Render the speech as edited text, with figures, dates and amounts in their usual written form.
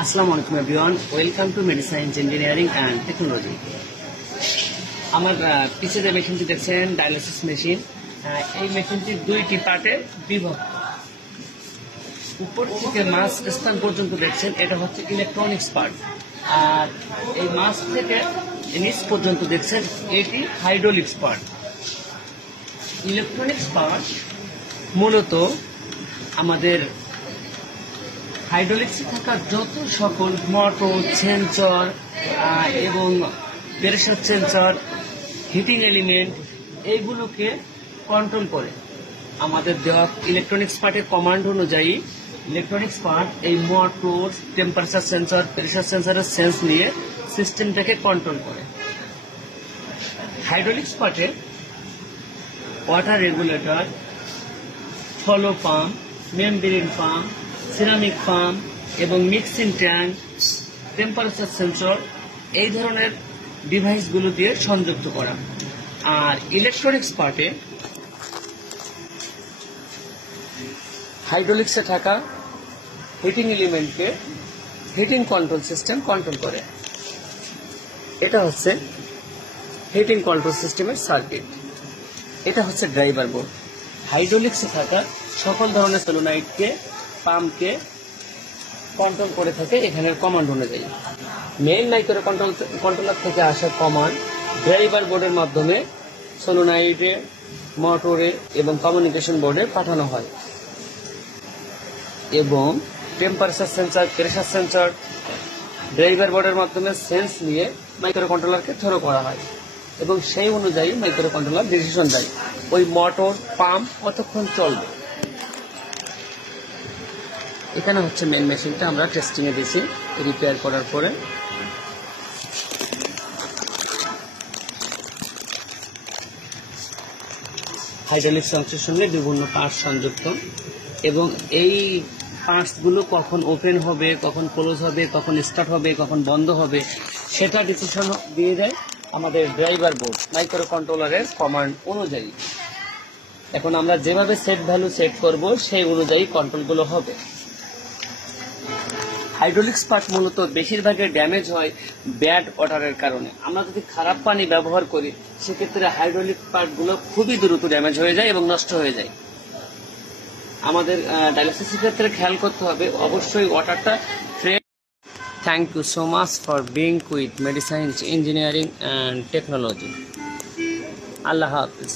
আসসালামু আলাইকুম everyone, welcome to Medisciences engineering and technology. আমার পিছিয়ে যে মেশিনটি দেখছেন ডায়ালিসিস মেশিন। এই মেশিনটি দুইটি পার্টে বিভক্ত। উপর থেকে মাছ স্থান পর্যন্ত দেখছেন এটা হচ্ছে ইলেকট্রনিক্স পার্ট, আর এই মাছ থেকে নিচ পর্যন্ত দেখছেন এটি হাইড্রোলিক্স পার্ট। ইলেকট্রনিক্স পার্ট মূলত আমাদের হাইড্রোলিক্সে থাকা যত সকল মোটর, সেন্সর এবং প্রেসার সেন্সর, হিটিং এলিমেন্ট এইগুলোকে কন্ট্রোল করে। আমাদের দেওয়া ইলেকট্রনিক্স পার্টের কমান্ড অনুযায়ী ইলেকট্রনিক্স পার্ট এই মোটর, টেম্পারেচার সেন্সর, প্রেসার সেন্সরের সেন্স নিয়ে সিস্টেমটাকে কন্ট্রোল করে। হাইড্রোলিক্স পার্টে water regulator, follow pump, membrane pump, ceramic pump এবং মিক্সিং ট্যাঙ্ক, টেম্পারেচার সেন্সর এই ধরনের ডিভাইসগুলো দিয়ে সংযুক্ত করা। আর ইলেকট্রনিক্স পার্টে হাইড্রোলিক্সে থাকা হিটিং এলিমেন্টকে হিটিং কন্ট্রোল সিস্টেম কন্ট্রোল করে। এটা হচ্ছে হিটিং কন্ট্রোল সিস্টেমের সার্কিট। এটা হচ্ছে ড্রাইভার বোর্ড। হাইড্রোলিক্সে থাকা সকল ধরনের সলোনয়েডকে, পাম্পকে কন্ট্রোল করে থাকে এখানের কমান্ড অনুযায়ী। মেইন মাইক্রো কন্ট্রোলার থেকে আসা কমান্ড ড্রাইভার বোর্ডের মাধ্যমে সলোনয়েডে, মোটরে এবং কমিউনিকেশন বোর্ডে পাঠানো হয় এবং temperature sensor, pressure sensor driver বোর্ডের মাধ্যমে সেন্স নিয়ে মাইক্রো কন্ট্রোলারকে থ্রো করা হয় এবং সেই অনুযায়ী মাইক্রো কন্ট্রোলার ডিসিশন দেয় ওই মোটর, পাম্প কতক্ষণ চলবে। এখানে হচ্ছে মেন মেশিনটা আমরা টেস্টিং এ দিয়েছি রিপেয়ার করার পরে। হাইড্রোলিক্স অংশের সঙ্গে বিভিন্ন পার্টস সংযুক্ত এবং এই পার্টসগুলো কখন ওপেন হবে, কখন ক্লোজ হবে, কখন স্টার্ট হবে, কখন বন্ধ হবে সেটা ডিসিশন দিয়ে দেয় আমাদের ড্রাইভার বোর্ড মাইক্রো কন্ট্রোলারের কমান্ড অনুযায়ী। এখন আমরা যেভাবে সেট ভ্যালু সেট করব সেই অনুযায়ী কন্ট্রোলগুলো হবে। হাইড্রোলিক্স পার্ট মূলত বেশিরভাগের ড্যামেজ হয় ব্যাড ওয়াটারের কারণে। আমরা যদি খারাপ পানি ব্যবহার করি সেক্ষেত্রে হাইড্রোলিক পার্টগুলো খুবই দ্রুত ড্যামেজ হয়ে যায় এবং নষ্ট হয়ে যায়। আমাদের ডায়ালিসিসের ক্ষেত্রে খেয়াল করতে হবে অবশ্যই ওয়াটারটা fresh. Thank you so much for being with Medisciences engineering and technology. আল্লাহ হাফিজ।